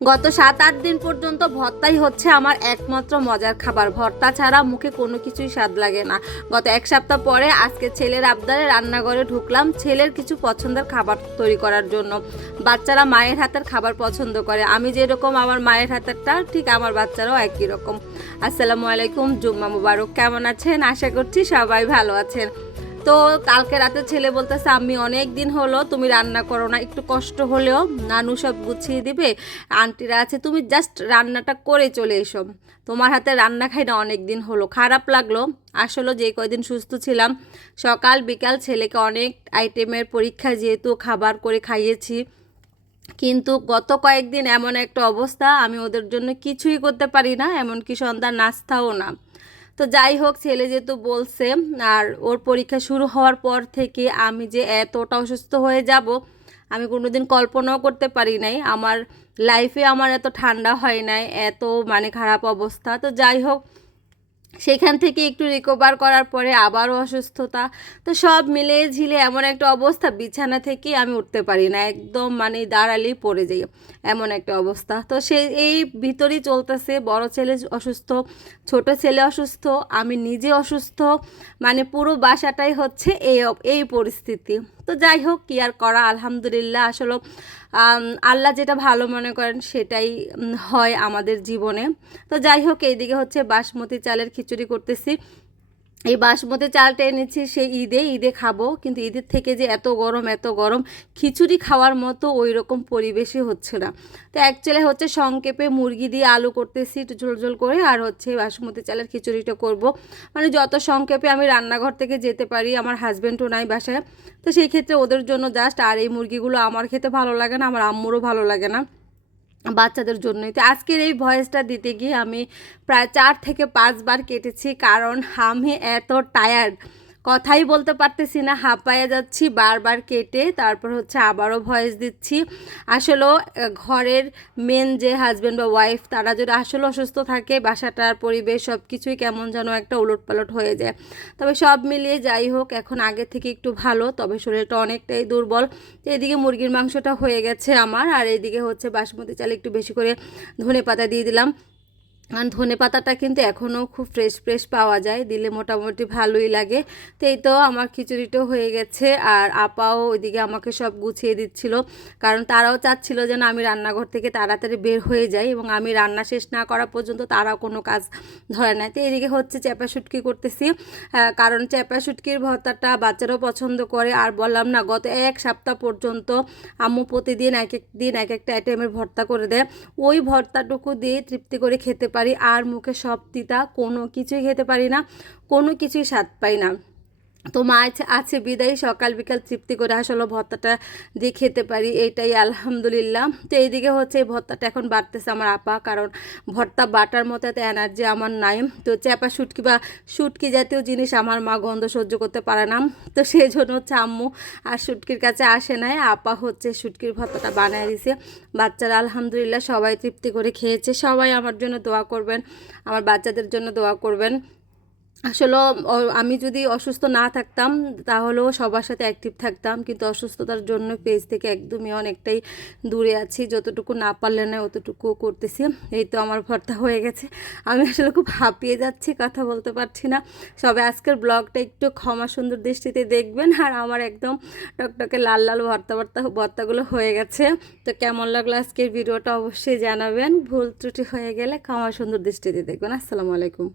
গত সাত, আট দিন পর্যন্ত ভর্তাই হচ্ছে আমার একমাত্র মজার খাবার। ভর্তা ছাড়া মুখে কোনো কিছুই স্বাদ লাগে না। গত এক সপ্তাহ পরে আজকে ছেলের আবদারে রান্নাঘরে ঢুকলাম ছেলের কিছু পছন্দের খাবার তৈরি করার জন্য। বাচ্চারা মায়ের হাতের খাবার পছন্দ করে। আমি যেরকম আমার মায়ের হাতেরটা, ঠিক আমার বাচ্চারাও একই রকম। আসসালামু আলাইকুম, জুম্মা মুবারক। কেমন আছেন? আশা করছি সবাই ভালো আছেন। তো কালকে রাতে ছেলে বলতেছে আমি অনেক দিন হলো তুমি রান্না করো না, একটু কষ্ট হলেও নানু সব গুছিয়ে দিবে, আন্টিরা আছে, তুমি জাস্ট রান্নাটা করে চলে এসো। তোমার হাতে রান্না খাই না অনেক দিন হলো। খারাপ লাগল। আসলে যে কয়দিন সুস্থ ছিলাম, সকাল বিকাল ছেলেকে অনেক আইটেমের পরীক্ষা যেহেতু খাবার করে খাইয়েছি। কিন্তু গত কয়েকদিন এমন একটা অবস্থা, আমি ওদের জন্য কিছুই করতে পারি না, এমনকি সন্ধ্যা নাস্তাও না। তো যাই হোক, ছেলে যেহেতু বলছে, আর ওর পরীক্ষা শুরু হওয়ার পর থেকে আমি যে এতটা অসুস্থ হয়ে যাব, আমি কোনোদিন কল্পনাও করতে পারি নাই। আমার লাইফে আমার এত ঠান্ডা হয় নাই, এত মানে খারাপ অবস্থা। তো যাই হোক সেখান থেকে একটু রিকভার করার পরে আবারও অসুস্থতা। তো সব মিলে ঝিলে এমন একটা অবস্থা, বিছানা থেকে আমি উঠতে পারি না। একদম মানে দাঁড়ালেই পড়ে যাই, এমন একটা অবস্থা। তো সেই এই ভিতরেই চলতেছে, বড় ছেলে অসুস্থ, ছোট ছেলে অসুস্থ, আমি নিজে অসুস্থ মানে পুরো বাসাটাই হচ্ছে এই এই পরিস্থিতি। তো যাই হোক, কি আর করা, আলহামদুলিল্লাহ। আসলে আল্লাহ যেটা ভালো মনে করেন, সেটাই হয় আমাদের জীবনে। তো যাই হোক, এইদিকে হচ্ছে বাসমতি চালের খিচুড়ি করতেছি। এই বাসমতি চালটা এনেছি, সেই ঈদে ঈদে খাব। কিন্তু ঈদের থেকে যে এত গরম এত গরম, খিচুড়ি খাওয়ার মতো ওই রকম পরিবেশই হচ্ছে না। তো অ্যাকচুয়ালি হচ্ছে সংক্ষেপে মুরগি দিয়ে আলু করতেছি একটু ঝোল ঝোল করে, আর হচ্ছে বাসমতি চালের খিচুড়িটা করব। মানে যত সংক্ষেপে আমি রান্নাঘর থেকে যেতে পারি, আমার হাজব্যান্ডও নাই বাসায়, তো সেই ক্ষেত্রে ওদের জন্য জাস্ট আর এই মুরগিগুলো আমার খেতে ভালো লাগে না, আমার আম্মুরও ভালো লাগে না। বাচ্চাদের জন্যই। তো আজকের এই ভয়েসটা দিতে গিয়ে আমি প্রায় চার থেকে পাঁচবার কেটেছি, কারণ আমি এত টায়ার্ড কথাই বলতে পারতেছি না হাঁপায়ে যাচ্ছি, বারবার কেটে তারপর হচ্ছে আবারও ভয়েস দিচ্ছি। আসলেও ঘরের মেন যে হাজব্যান্ড বা ওয়াইফ তারা যদি আসলে অসুস্থ থাকে, বাসাটার পরিবেশ সব কিছুই কেমন যেন একটা উলটপালট হয়ে যায়। তবে সব মিলিয়ে যাই হোক, এখন আগে থেকে একটু ভালো, তবে শরীরটা অনেকটাই দুর্বল। এদিকে মুরগির মাংসটা হয়ে গেছে আমার, আর এদিকে হচ্ছে বাসমতি চাল একটু বেশি করে ধনে পাতা দিয়ে দিলাম। আর ধনে পাতাটা কিন্তু এখনও খুব ফ্রেশ ফ্রেশ পাওয়া যায়, দিলে মোটামুটি ভালোই লাগে। তো এই তো আমার খিচুড়িটাও হয়ে গেছে আর আপাও ওইদিকে আমাকে সব গুছিয়ে দিচ্ছিল। কারণ তারাও চাচ্ছিল যেন আমি রান্নাঘর থেকে তাড়াতাড়ি বের হয়ে যাই এবং আমি রান্না শেষ না করা পর্যন্ত তারাও কোনো কাজ ধরে নেয়। তো এদিকে হচ্ছে চ্যাপা শুটকি করতেছি। কারণ চ্যাপা শুটকির ভর্তাটা বাচ্চারাও পছন্দ করে। আর বললাম না, গত এক সপ্তাহ পর্যন্ত আম্মু প্রতিদিন এক এক দিন এক একটা আইটেমের ভর্তা করে দেয়। ওই ভর্তাটুকু দিয়ে তৃপ্তি করে খেতে পারি আর মুখে সব তিতা কোনো কিছুই খেতে পারি না, কোনো কিছুই স্বাদ পাই না। তো মা আছে বিদায়। সকাল বিকাল তৃপ্তি করে আসলে ভর্তাটা দিয়ে খেতে পারি এইটাই আলহামদুলিল্লাহ। তো এইদিকে হচ্ছে এই ভর্তাটা এখন বাড়তেছে আমার আপা, কারণ ভর্তা বাটার মতো এত এনার্জি আমার নাই। তো চ্যাপা, শুটকি বা শুটকি জাতীয় জিনিস আমার মা গন্ধ সহ্য করতে পারে না। তো সেই জন্য হচ্ছে আম্মু আর শুটকির কাছে আসে নাই। আপা হচ্ছে শুটকির ভর্তাটা বানিয়ে দিছে। বাচ্চারা আলহামদুলিল্লাহ সবাই তৃপ্তি করে খেয়েছে। সবাই আমার জন্য দোয়া করবেন, আমার বাচ্চাদের জন্য দোয়া করবেন। আসলে আমি যদি অসুস্থ না থাকতাম, তাহলেও সবার সাথে অ্যাক্টিভ থাকতাম। কিন্তু অসুস্থতার জন্য পেজ থেকে একদমই অনেকটাই দূরে আছি। যতটুকু না পারলে না অতটুকু করতেছি। এই তো আমার ভর্তা হয়ে গেছে। আমি আসলে খুব হাঁপিয়ে যাচ্ছি, কথা বলতে পারছি না। সবে আজকের ব্লগটা একটু ক্ষমা সুন্দর দৃষ্টিতে দেখবেন। আর আমার একদম টকটকে লাল লাল ভর্তা ভর্তা ভর্তাগুলো হয়ে গেছে। তো কেমন লাগল আজকের ভিডিওটা অবশ্যই জানাবেন। ভুল ত্রুটি হয়ে গেলে ক্ষমা সুন্দর দৃষ্টিতে দেখবেন। আসসালামু আলাইকুম।